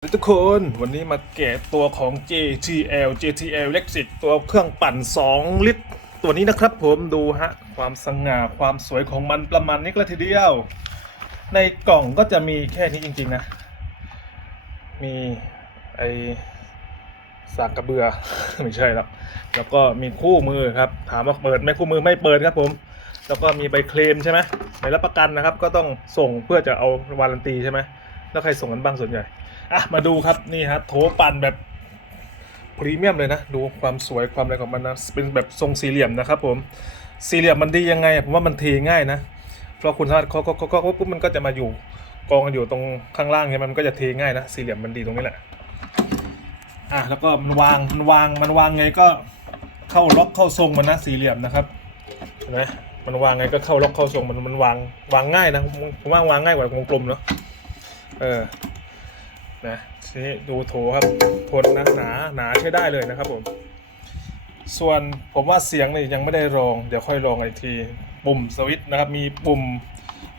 ทุกคนวันนี้มาแกะตัวของ JTL JTL Electric ตัวเครื่องปั่น 2 ลิตร ตัวนี้นะครับผมดูฮะ ความสง่าความสวยของมันประมาณนี้ก็ทีเดียว ในกล่องก็จะมีแค่นี้จริง ๆ นะ มีไอสากกระเบือ ไม่ใช่แล้วแล้วก็มีคู่มือครับ ถามว่าเปิดไหมคู่มือไม่เปิดครับผม แล้วก็มีใบเคลมใช่ไหมใบรับประกันนะครับ ก็ต้องส่งเพื่อจะเอาวารันตีใช่ไหม แล้วใครส่งกันบ้างส่วนใหญ่ อะ มาดูครับนี่ฮะโถปั่นแบบพรีเมียมเลยนะ ดูความสวยความอะไรของมันนะ เป็นแบบทรงสี่เหลี่ยมนะครับผม สี่เหลี่ยมมันดียังไง ผมว่ามันเทง่ายนะ เพราะคุณสามารถเคาะเคาะเคาะเคาปุ๊บมันก็จะมาอยู่กองกันอยู่ตรงข้างล่างใช่ไหมมันก็จะเทง่ายนะ สี่เหลี่ยมมันดีตรงนี้แหละ อะแล้วก็มันวางมันวางมันวางไงก็เข้าล็อกเข้าทรงมันนะสี่เหลี่ยมนะครับเห็นไหมมันวางไงก็เข้าล็อกเข้าทรงมันมันวางวางง่ายนะผมว่าวางง่ายกว่าวงกลมเนาะ เออนะทีนี้ดูโถครับทนนะหนาหนาใช้ได้เลยนะครับผม ส่วนผมว่าเสียงนี่ยังไม่ได้ลอง เดี๋ยวค่อยลองอีกที ปุ่มสวิตช์นะครับ มีปุ่ม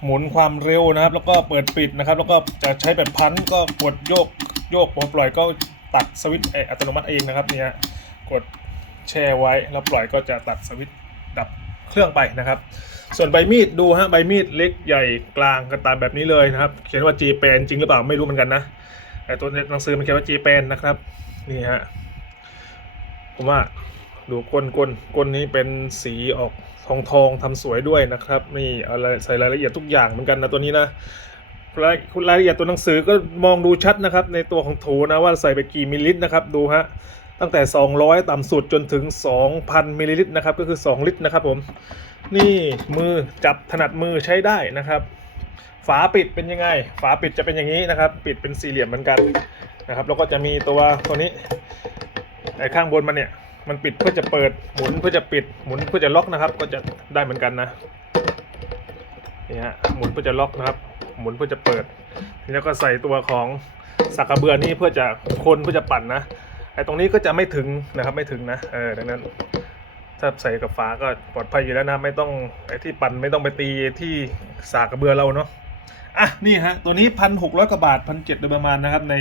หมุนความเร็วนะครับ แล้วก็เปิดปิดนะครับ แล้วก็จะใช้แบบพันก็กดโยกโยกปล่อยก็ตัดสวิตช์เอ่ออัตโนมัติเองนะครับเนี่ยกดแช่ไว้แล้วปล่อยก็จะตัดสวิตช์ดับ เครื่องไปนะครับ ส่วนใบมีดดูฮะใบมีดเล็กใหญ่กลางกันตามแบบนี้เลยนะครับ เขียนว่า G แปนจริงหรือเปล่าไม่รู้เหมือนกันนะแต่ตัวหนังสือมันเขียนว่า G แปนนะครับนี่ฮะผมว่าดูก้นก้นก้นนี้เป็นสีออกทองทองทำสวยด้วยนะครับนี่อะไรใส่รายละเอียดทุกอย่างเหมือนกันนะตัวนี้นะรายรายละเอียดตัวหนังสือก็มองดูชัดนะครับ ในตัวของโถนะว่าใส่ไปกี่มิลลิลิตรนะครับดูฮะ ตั้งแต่ 200 ต่ำสุดจนถึง 2,000มิลลิลิตรนะครับก็คือ 2 ลิตรนะครับผมนี่มือจับถนัดมือใช้ได้นะครับ ฝาปิดเป็นยังไง ฝาปิดจะเป็นอย่างนี้นะครับ ปิดเป็นสี่เหลี่ยมเหมือนกันนะครับแล้วก็จะมีตัวตัวนี้ไอ้ข้างบนมันเนี่ยมันปิดเพื่อจะเปิดหมุนเพื่อจะปิดหมุนเพื่อจะล็อกนะครับ ก็จะได้เหมือนกันนะนี่ฮะหมุนเพื่อจะล็อกนะครับ หมุนเพื่อจะเปิดทีนี้ก็ใส่ตัวของสักกระเบือนี่เพื่อจะคนเพื่อจะปั่นนะ อ้ตรงนี้ก็จะไม่ถึงนะครับไม่ถึงนะเออดังนั้นถ้าใส่กับฝาก็ปลอดภัยอยู่แล้วนะไม่ต้องไอ้ที่ปั่นไม่ต้องไปตีที่สากกระเบือเราเนาะอะนี่ฮะตัวนี้พันหกร้อยกว่าบาทพันเจ็ดโดยประมาณนะครับใน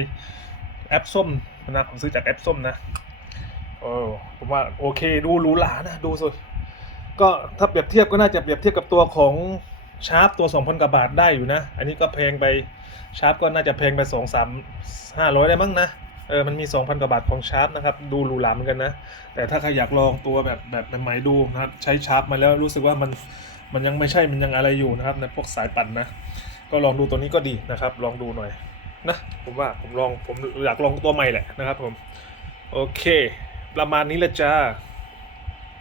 แอปส้มนะผมซื้อจากแอปส้มนะโอ้ผมว่าโอเคดูหรูหรานะดูสุดก็ถ้าเปรียบเทียบก็น่าจะเปรียบเทียบกับตัวของชาร์ปตัว 2,000กว่าบาทได้อยู่นะ อันนี้ก็แพงไปชาร์ปก็น่าจะแพงไป 2 3 500 ได้มั้งนะ เออมันมี 2,000 กว่าบาทของชาร์ปนะครับ ดูหรูหราเหมือนกันนะ แต่ถ้าใครอยากลองตัวแบบแบบใหม่ๆดูนะครับ ใช้ชาร์ปมาแล้วรู้สึกว่ามันมันยังไม่ใช่มันยังอะไรอยู่นะครับในพวกสายปั่นนะ ก็ลองดูตัวนี้ก็ดีนะครับ ลองดูหน่อยนะผมว่าผมลองผมอยากลองตัวใหม่แหละนะครับผม โอเค ประมาณนี้ละจ้า